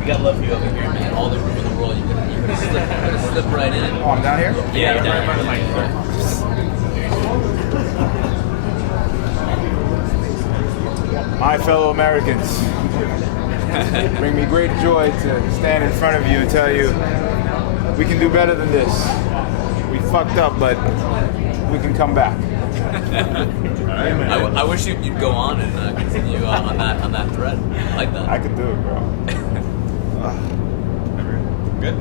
We got love for you over here, man. All the room in the world. You could slip right in. Oh, I'm down here? Yeah, you're down here. My fellow Americans, bring me great joy to stand in front of you and tell you we can do better than this. We fucked up, but we can come back. I wish you'd go on and continue on that thread. I like that. I could do it, bro. Good?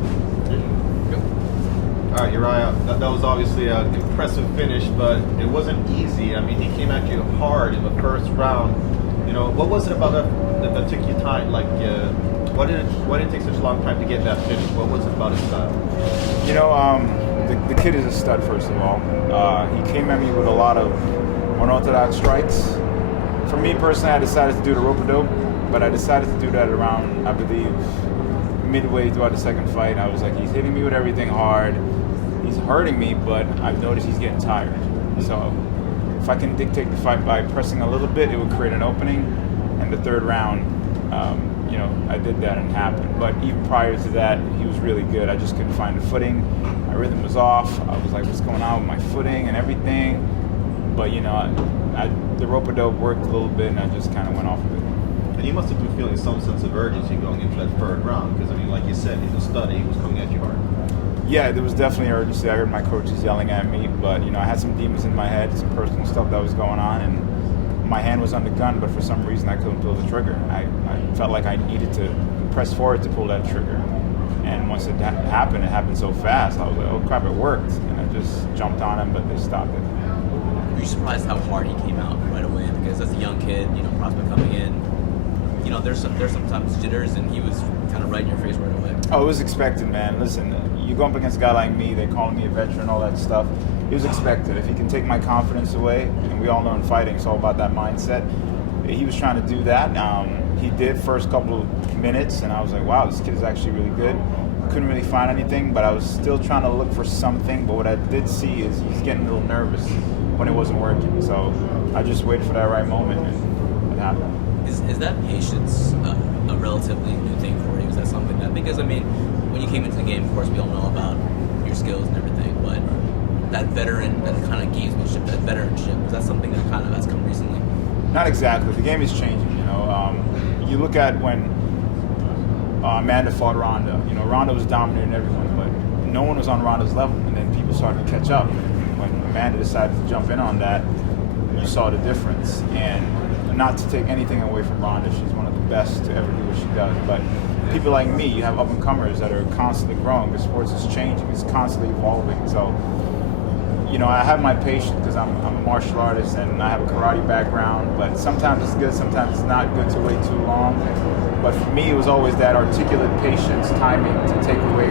All right, Uriah, that was obviously an impressive finish, but it wasn't easy. I mean, he came at you hard in the first round. You know, what was it about that took you time? Like, why did it take such a long time to get that finish? What was it about his style? You know, the kid is a stud, first of all. He came at me with a lot of unorthodox strikes. For me personally, I decided to do the rope-a-dope, but I decided to do that around, I believe, midway throughout the second fight. I was like, he's hitting me with everything hard. He's hurting me, but I've noticed he's getting tired. So if I can dictate the fight by pressing a little bit, it would create an opening. And the third round, you know, I did that and it happened. But even prior to that, he was really good. I just couldn't find the footing. My rhythm was off. I was like, what's going on with my footing and everything? But, you know, the rope-a-dope worked a little bit, and I just kind of went off of it. And you must have been feeling some sense of urgency going into that third round, because, I mean, like you said, he's a stud, he was coming at you hard. Yeah, there was definitely urgency. I heard my coaches yelling at me, but, you know, I had some demons in my head, some personal stuff that was going on, and my hand was on the gun, but for some reason I couldn't pull the trigger. I felt like I needed to press forward to pull that trigger. And once it happened so fast. I was like, oh crap, it worked. And I just jumped on him, but they stopped it. Were you surprised how hard he came out right away? Because as a young kid, you know, prospect coming in, you know, there's sometimes jitters, and he was kind of right in your face right away. Oh, it was expected, man. Listen, you go up against a guy like me, they call me a veteran, all that stuff. It was expected. If he can take my confidence away, and we all know in fighting, it's all about that mindset. He was trying to do that. He did first couple of minutes, and I was like, wow, this kid is actually really good. Couldn't really find anything, but I was still trying to look for something. But what I did see is he's getting a little nervous when it wasn't working. So I just waited for that right moment, and it happened. Is that patience a relatively new thing for you? Is that something that, because I mean, when you came into the game, of course, we all know about your skills and everything, but that veteran, that kind of gamesmanship, that veteranship, is that something that kind of has come recently? Not exactly. The game is changing, you know. You look at when Amanda fought Ronda. You know, Ronda was dominating everyone, but no one was on Ronda's level, and then people started to catch up. When Amanda decided to jump in on that, you saw the difference. And not to take anything away from Ronda, she's one of the best to ever do what she does, but people like me, you have up-and-comers that are constantly growing. The sports is changing. It's constantly evolving. So, you know, I have my patience because I'm a martial artist and I have a karate background, but sometimes it's good, sometimes it's not good to wait too long. But for me, it was always that articulate patience, timing to take away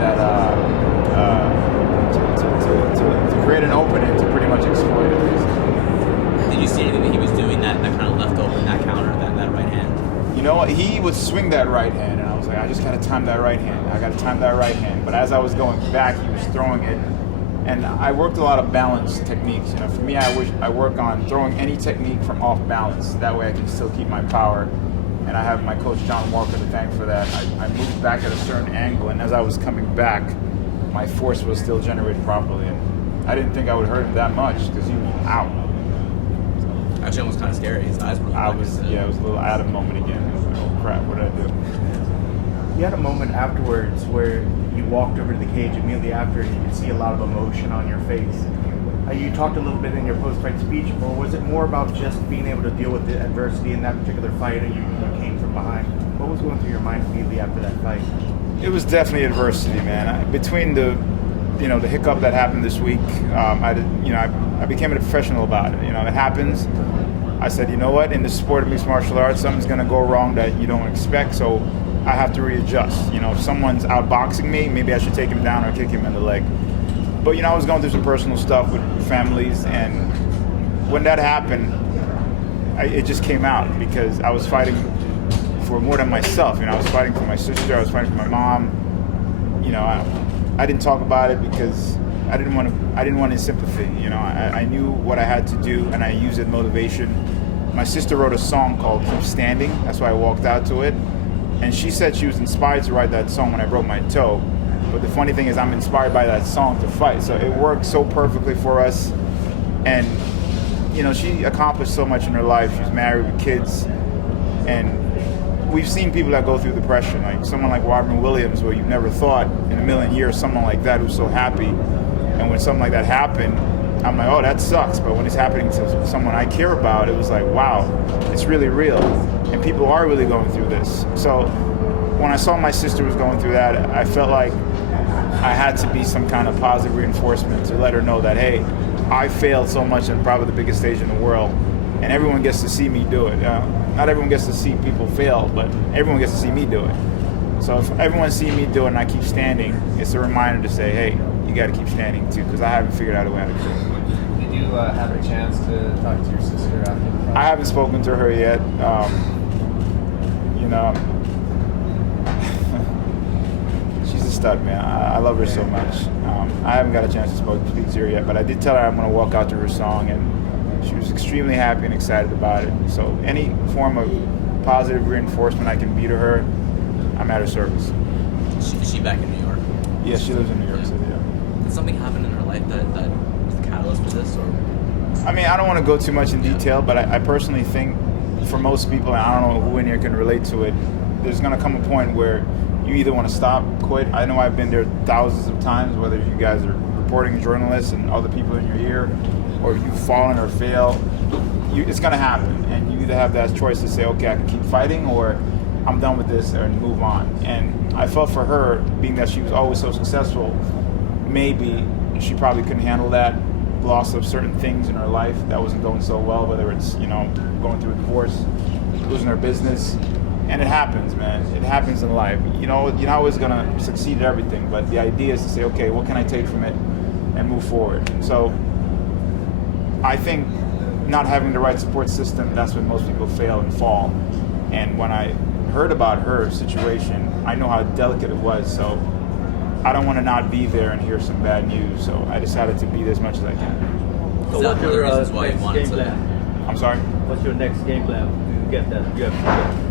that, to create an opening to pretty much exploit it. Did you see anything that he was doing that kind of left over in that counter, that right hand? You know what? He would swing that right hand, and I was like, I just got to time that right hand. I got to time that right hand. But as I was going back, he was throwing it. And I worked a lot of balance techniques. You know, for me, I work on throwing any technique from off balance. That way I can still keep my power. And I have my coach, John Walker, to thank for that. I moved back at a certain angle, and as I was coming back, my force was still generated properly. And I didn't think I would hurt him that much because he was out. Actually, almost kind of scary. His eyes were It was a little out of moment again. I was like, oh crap, what did I do? You had a moment afterwards where you walked over to the cage immediately after, and you could see a lot of emotion on your face. You talked a little bit in your post-fight speech, or was it more about just being able to deal with the adversity in that particular fight, and you came from behind? What was going through your mind immediately after that fight? It was definitely adversity, man. Between the hiccup that happened this week, I became a professional about it. You know, it happens. I said, you know what? In the sport of mixed martial arts, something's going to go wrong that you don't expect, so I have to readjust. You know, if someone's outboxing me, maybe I should take him down or kick him in the leg. But, you know, I was going through some personal stuff with families, and when that happened, it just came out because I was fighting for more than myself. You know, I was fighting for my sister, I was fighting for my mom. You know, I didn't talk about it because I didn't want any sympathy. You know, I knew what I had to do, and I used it motivation. My sister wrote a song called "Keep Standing." That's why I walked out to it. And she said she was inspired to write that song when I broke my toe. But the funny thing is I'm inspired by that song to fight. So it worked so perfectly for us. And, you know, she accomplished so much in her life. She's married with kids. And we've seen people that go through depression, like someone like Robin Williams, where you've never thought in a million years someone like that who's so happy. And when something like that happened, I'm like, oh, that sucks. But when it's happening to someone I care about, it was like, wow, it's really real. And people are really going through this. So when I saw my sister was going through that, I felt like I had to be some kind of positive reinforcement to let her know that, hey, I failed so much on probably the biggest stage in the world, and everyone gets to see me do it. Not everyone gets to see people fail, but everyone gets to see me do it. So if everyone sees me do it and I keep standing, it's a reminder to say, hey, you got to keep standing too, because I haven't figured out a way how to do it. Did you have a chance to talk to your sister after the fight? I haven't spoken to her yet. You know, she's a stud, man. I love her so much. I haven't got a chance to speak to her yet, but I did tell her I'm going to walk out to her song, and she was extremely happy and excited about it. So any form of positive reinforcement I can be to her, I'm at her service. Is she back in New York? Yeah, she lives in New York City. Yeah. Did something happen in her life that was the catalyst for this, or? I mean, I don't want to go too much in detail, but I personally think for most people, and I don't know who in here can relate to it, there's going to come a point where you either want to stop, quit. I know I've been there thousands of times, whether you guys are reporting journalists and other people in your ear, or you've fallen or failed. It's going to happen, and you either have that choice to say, okay, I can keep fighting, or I'm done with this, and move on. And I felt for her, being that she was always so successful, maybe she probably couldn't handle that loss of certain things in her life that wasn't going so well, whether it's, you know, going through a divorce, losing her business. And it happens, man. It happens in life. You know, you're not always going to succeed at everything, but the idea is to say, okay, what can I take from it and move forward? So I think not having the right support system, that's when most people fail and fall. And when I heard about her situation, I know how delicate it was, so I don't want to not be there and hear some bad news, so I decided to be there as much as I can. So Is that what's one of the your reasons why you next wanted game to? plan? I'm sorry? What's your next game plan to get that UFC?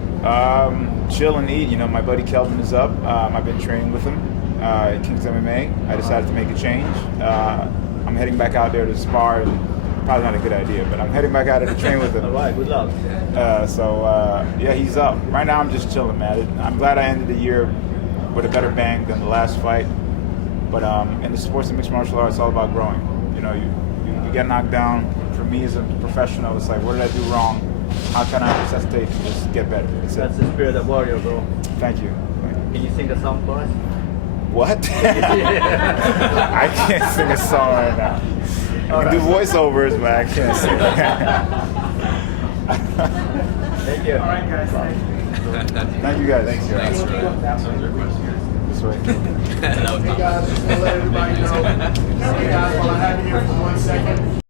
Chill and eat. You know, my buddy Kelvin is up. I've been training with him at King's MMA. I decided to make a change. I'm heading back out there to spar. Probably not a good idea, but I'm heading back out there to train with him. All right, good luck. Yeah, he's up. Right now, I'm just chilling, man. I'm glad I ended the year with a better bang than the last fight. But in the sports and mixed martial arts, it's all about growing. You know, you get knocked down. For me as a professional, it's like, what did I do wrong? How can I necessitate to just get better? That's the spirit of warrior, bro. Thank you. Can you sing the song for us? What? I can't sing a song right now. I can do voiceovers, but I can't sing. Thank you. All right, guys. Thank you. Thank you guys. Thanks, Thanks, This way. That was Hey guys, just want to let everybody know. Hey guys, while I have you here for 1 second.